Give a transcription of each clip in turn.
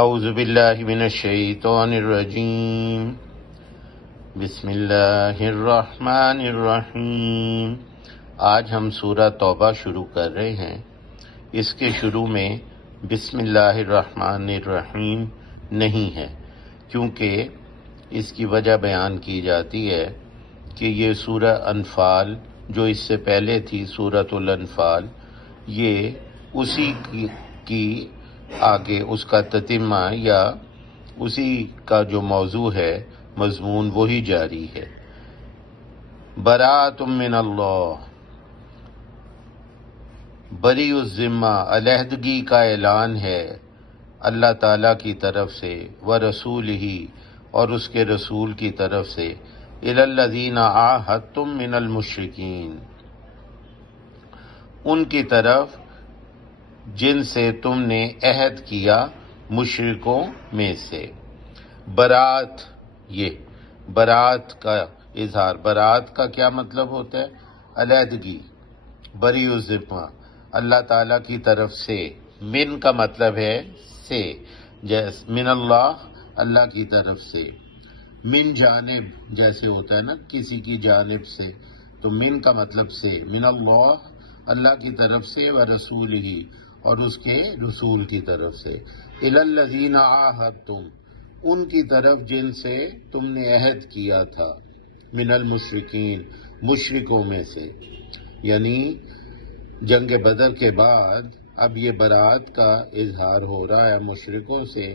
اعوذ باللہ من الشیطان الرجیم بسم اللہ الرحمن الرحیم۔ آج ہم سورہ توبہ شروع کر رہے ہیں۔ اس کے شروع میں بسم اللہ الرحمن الرحیم نہیں ہے، کیونکہ اس کی وجہ بیان کی جاتی ہے کہ یہ سورہ انفال جو اس سے پہلے تھی سورۃ الانفال، یہ اسی کی آگے اس کا تتمہ یا اسی کا جو موضوع ہے، مضمون وہی جاری ہے۔ براءۃ من اللہ، بری الذمہ، علیحدگی کا اعلان ہے اللہ تعالیٰ کی طرف سے، ورسولہ، اور اس کے رسول کی طرف سے، الی الذین عاہدتم من المشرکین، ان کی طرف جن سے تم نے عہد کیا مشرکوں میں سے۔ برات، یہ برات کا اظہار، برات کا کیا مطلب ہوتا ہے؟ علیحدگی، بری الذمہ، اللہ تعالیٰ کی طرف سے۔ من کا مطلب ہے سے، جیسے من اللہ، اللہ کی طرف سے۔ من جانب جیسے ہوتا ہے نا کسی کی جانب سے، تو من کا مطلب سے، من اللہ، اللہ کی طرف سے، ورسولہ، اور اس کے رسول کی طرف سے، الی الذین عاہدتم، ان کی طرف جن سے تم نے عہد کیا تھا، من المشرکین، مشرکوں میں سے۔ یعنی جنگ بدر کے بعد اب یہ برات کا اظہار ہو رہا ہے مشرکوں سے،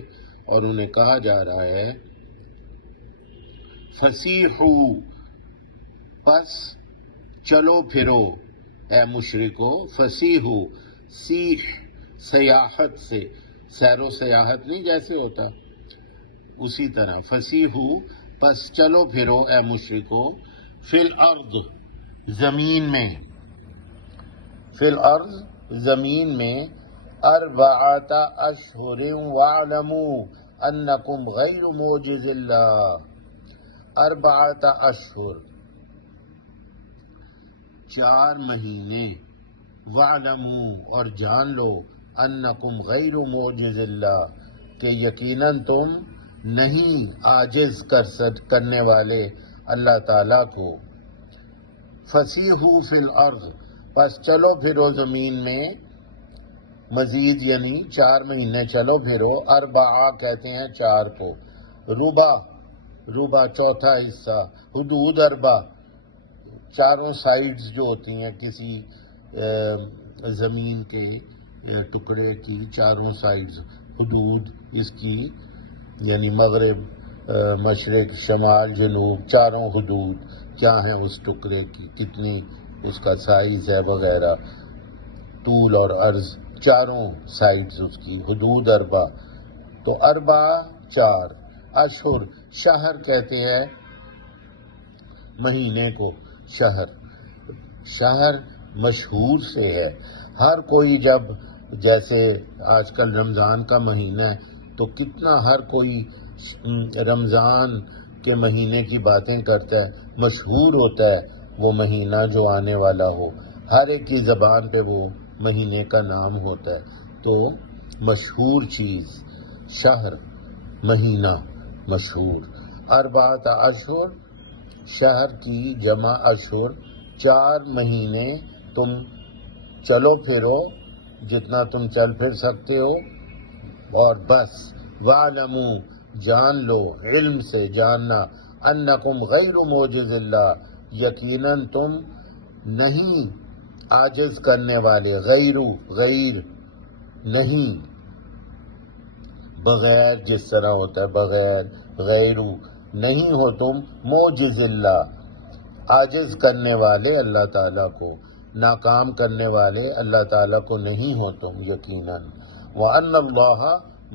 اور انہیں کہا جا رہا ہے فسیحوا، پس چلو پھرو، اے مشرکو، فسیحوا، سیح سیاحت سے، سیر و سیاحت نہیں جیسے ہوتا، اسی طرح فسیحوا، پس چلو پھرو، اے مشرکو، فی الارض، زمین میں، فی الارض، زمین میں، اربعۃ اشہر واعلموا انکم غیر معجز اللہ، اربعۃ اشہر، 4 مہینے، وَاعْلَمُوا، اور جان لو، انکم غیر معجز اللہ، کہ یقیناً تم نہیں عاجز کرنے والے اللہ تعالیٰ کو۔ فسیحوا فی الارض، پس چلو پھرو زمین میں، مزید یعنی 4 مہینے چلو پھرو، اربعہ کہتے ہیں 4 کو، ربع چوتھا حصہ، حدود اربع، چاروں سائیڈز جو ہوتی ہیں کسی زمین کے ٹکڑے کی، چاروں سائیڈز، حدود اس کی، یعنی مغرب، مشرق، شمال، جنوب، چاروں حدود کیا ہیں اس ٹکڑے کی، کتنی اس کا سائز ہے وغیرہ، طول اور عرض، چاروں سائیڈز اس کی، حدود اربع۔ تو اربع 4، اشہر، شہر کہتے ہیں مہینے کو، شہر مشہور سے ہے، ہر کوئی جب جیسے آج کل رمضان کا مہینہ ہے تو کتنا ہر کوئی رمضان کے مہینے کی باتیں کرتا ہے، مشہور ہوتا ہے وہ مہینہ جو آنے والا ہو، ہر ایک کی زبان پہ وہ مہینے کا نام ہوتا ہے، تو مشہور چیز، شہر، مہینہ مشہور۔ اربعۃ اشہر، شہر کی جمع اشہر، 4 مہینے تم چلو پھرو جتنا تم چل پھر سکتے ہو، اور بس، وَاعْلَمُوا، جان لو، علم سے جاننا، انکم غیر معجز اللہ، یقیناً تم نہیں عاجز کرنے والے، غیر نہیں، بغیر جس طرح ہوتا ہے بغیر، غیر نہیں ہو تم، معجز اللہ، عاجز کرنے والے اللہ تعالیٰ کو، ناکام کرنے والے اللہ تعالیٰ کو نہیں ہو تم یقیناً۔ وَأَنَّ اللَّهَ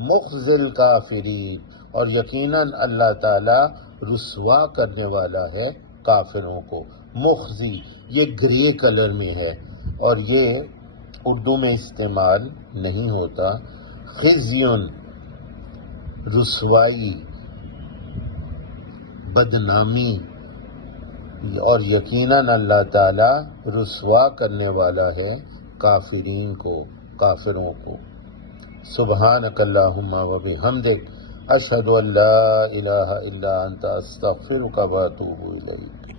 مُخْزِي الْكَافِرِينَ، اور یقیناً اللہ تعالیٰ رسوا کرنے والا ہے کافروں کو۔ مخزی یہ گرے کلر میں ہے اور یہ اردو میں استعمال نہیں ہوتا۔ خزیٌ، رسوائی، بدنامی، اور یقیناً اللہ تعالیٰ رسوا کرنے والا ہے کافرین کو، کافروں کو۔ سبحانک اللہم و بحمدک اشہد ان لا الہ الا انت استغفرک و اتوب الیک.